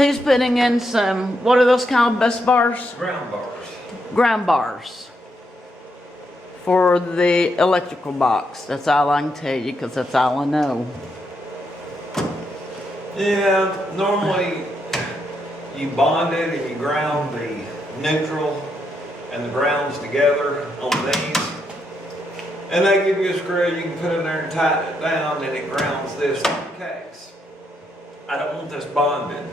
He's putting in some, what are those called, bus bars? Ground bars. Ground bars for the electrical box. That's all I can tell you, because that's all I know. Yeah, normally you bond it and you ground the neutral and the grounds together on these. And they give you a screw you can put in there and tighten it down, and it grounds this in the case. I don't want this bonded,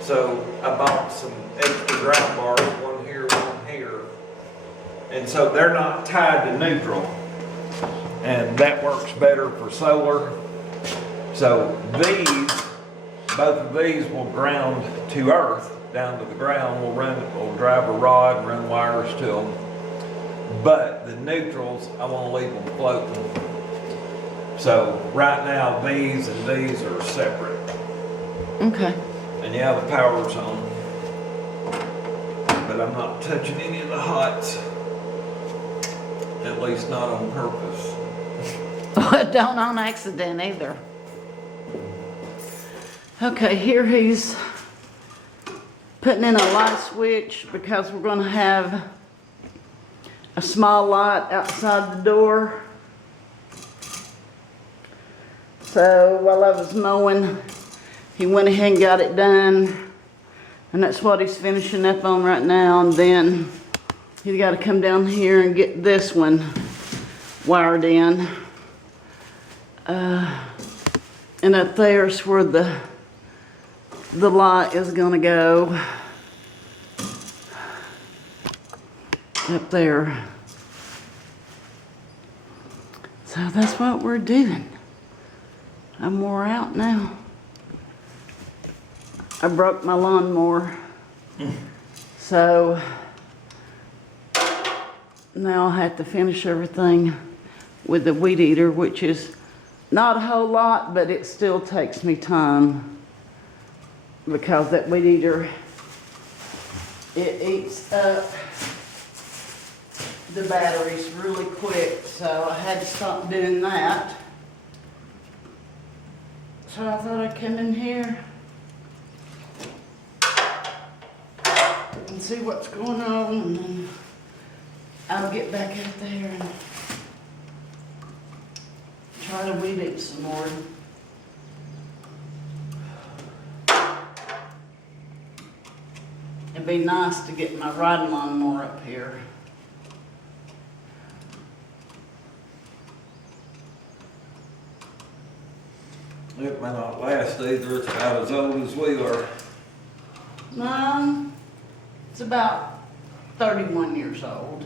so I bought some extra ground bars, one here, one here. And so they're not tied to neutral, and that works better for solar. So these, both of these will ground to earth, down to the ground. We'll drive a rod and run wires to them. But the neutrals, I want to leave them floating. So right now, these and these are separate. Okay. And yeah, the power's on. But I'm not touching any of the hots. At least not on purpose. Don't on accident either. Okay, here he's putting in a light switch because we're going to have a small light outside the door. So while I was mowing, he went ahead and got it done, and that's what he's finishing up on right now. And then he's got to come down here and get this one wired in. And up there's where the light is gonna go. Up there. So that's what we're doing. I'm wore out now. I broke my lawnmower. So now I have to finish everything with the weed eater, which is not a whole lot, but it still takes me time because that weed eater, it eats up the batteries really quick, so I had to stop doing that. So I thought I'd come in here and see what's going on, and then I'll get back out there and try to weed eat some more. It'd be nice to get my riding lawnmower up here. It may not last either. It's about as old as we are. It's about 31 years old.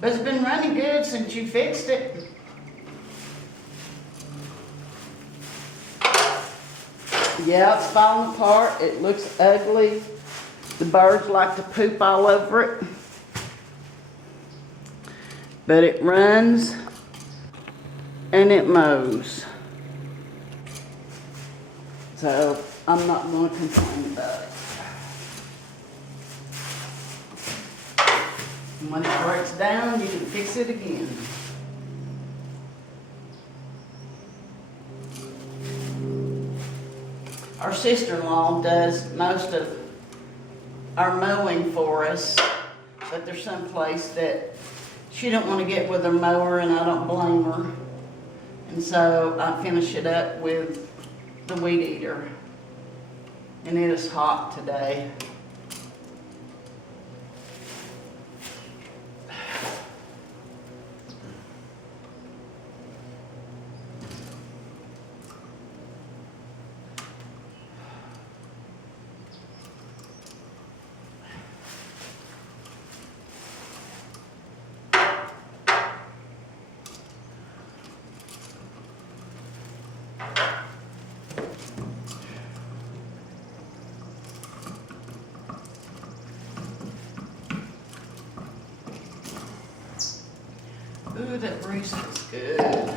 But it's been running good since you fixed it. Yeah, it's falling apart. It looks ugly. The birds like to poop all over it. But it runs and it mows. So I'm not going to complain about it. And when it breaks down, you can fix it again. Our sister-in-law does most of our mowing for us, but there's some place that she don't want to get with her mower, and I don't blame her. And so I finish it up with the weed eater. And it is hot today. Ooh, that bracelet's good.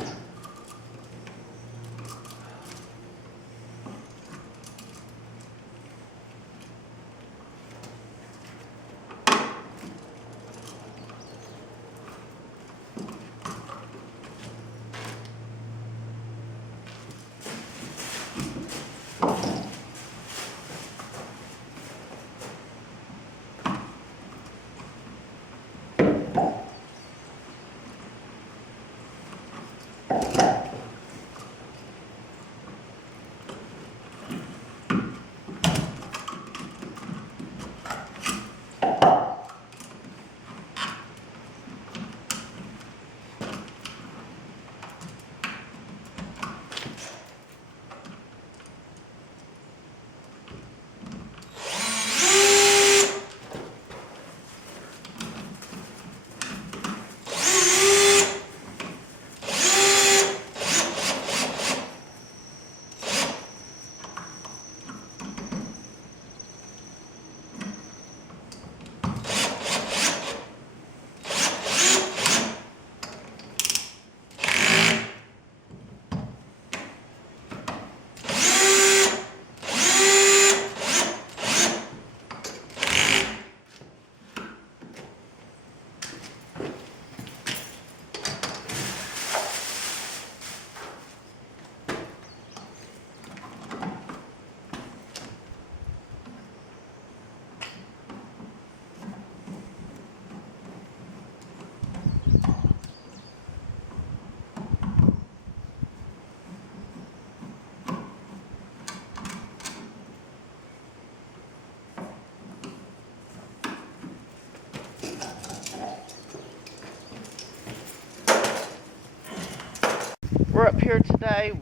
we're up here today.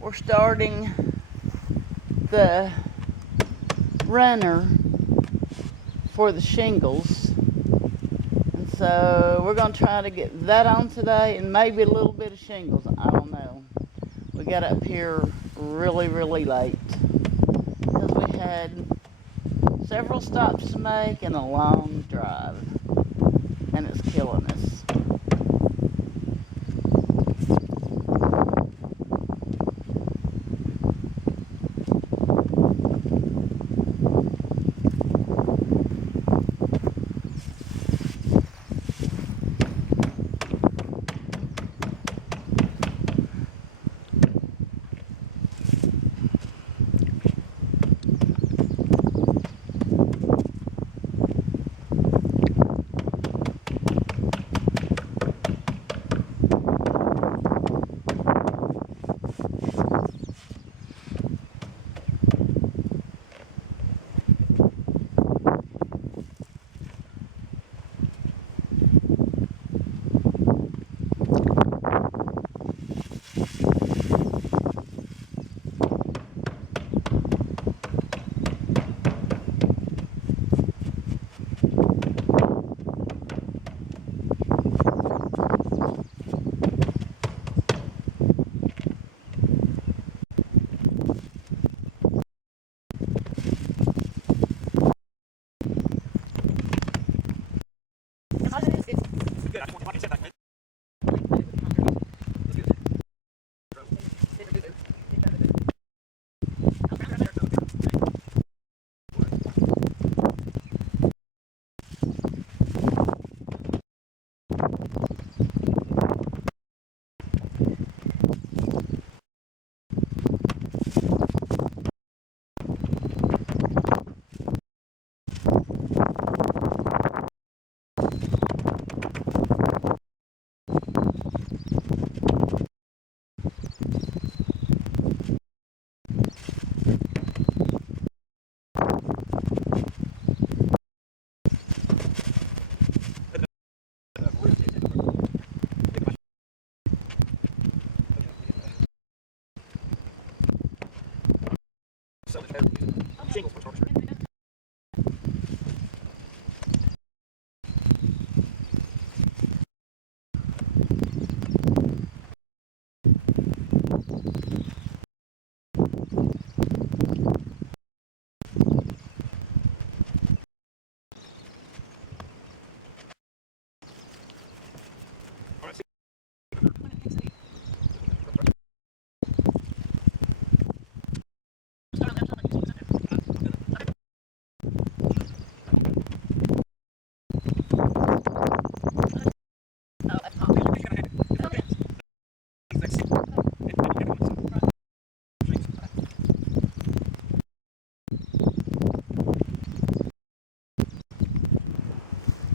We're starting the runner for the shingles. And so we're going to try to get that on today and maybe a little bit of shingles. I don't know. We got up here really, really late because we had several stops to make and a long drive. And it's killing us.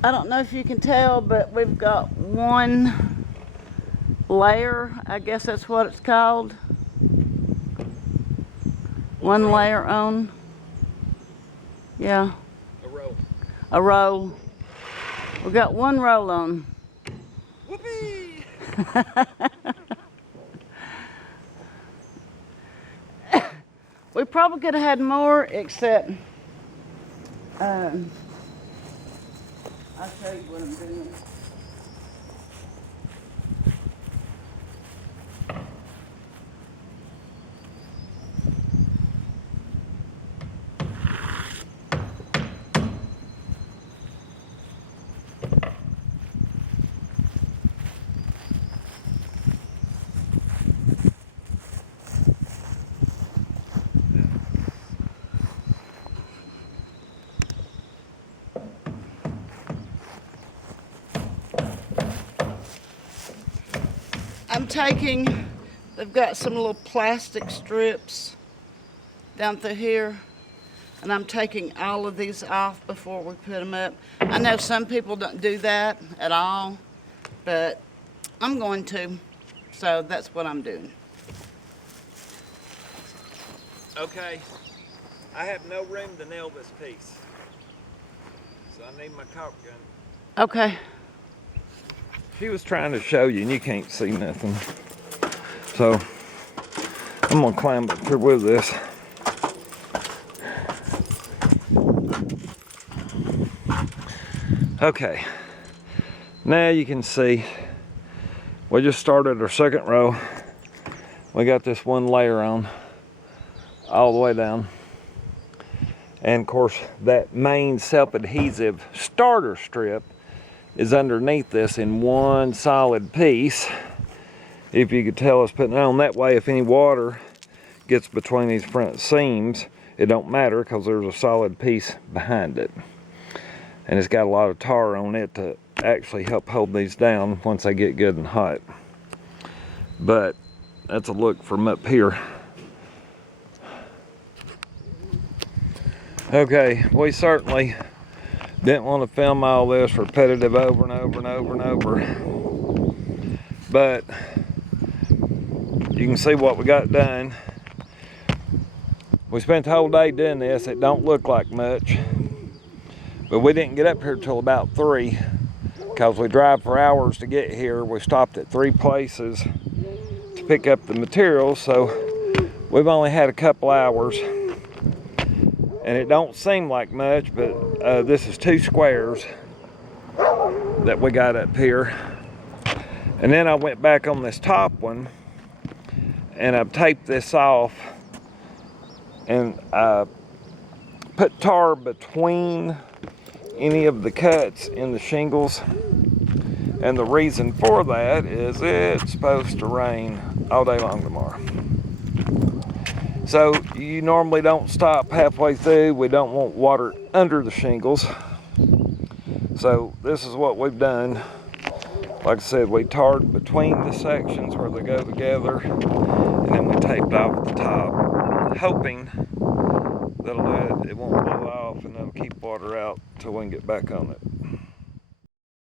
I don't know if you can tell, but we've got one layer, I guess that's what it's called. One layer on. Yeah. A row. A roll. We got one roll on. Whoopee! We probably could have had more, except I'll show you what I'm doing. I'm taking, they've got some little plastic strips down through here, and I'm taking all of these off before we put them up. I know some people don't do that at all, but I'm going to, so that's what I'm doing. Okay, I have no room to nail this piece, so I need my caulk gun. Okay. She was trying to show you and you can't see nothing. So I'm gonna climb up here with this. Okay, now you can see we just started our second row. We got this one layer on all the way down. And of course, that main self-adhesive starter strip is underneath this in one solid piece. If you could tell us putting it on that way, if any water gets between these front seams, it don't matter because there's a solid piece behind it. And it's got a lot of tar on it to actually help hold these down once they get good and hot. But that's a look from up here. Okay, we certainly didn't want to film all this repetitive over and over and over and over. But you can see what we got done. We spent the whole day doing this. It don't look like much. But we didn't get up here till about 3 because we drive for hours to get here. We stopped at 3 places to pick up the materials, so we've only had a couple hours. And it don't seem like much, but this is 2 squares that we got up here. And then I went back on this top one and I've taped this off and put tar between any of the cuts in the shingles. And the reason for that is it's supposed to rain all day long tomorrow. So you normally don't stop halfway through. We don't want water under the shingles. So this is what we've done. Like I said, we tarred between the sections where they go together, and then we taped off the top, hoping that it won't blow off and it'll keep water out till we can get back on it.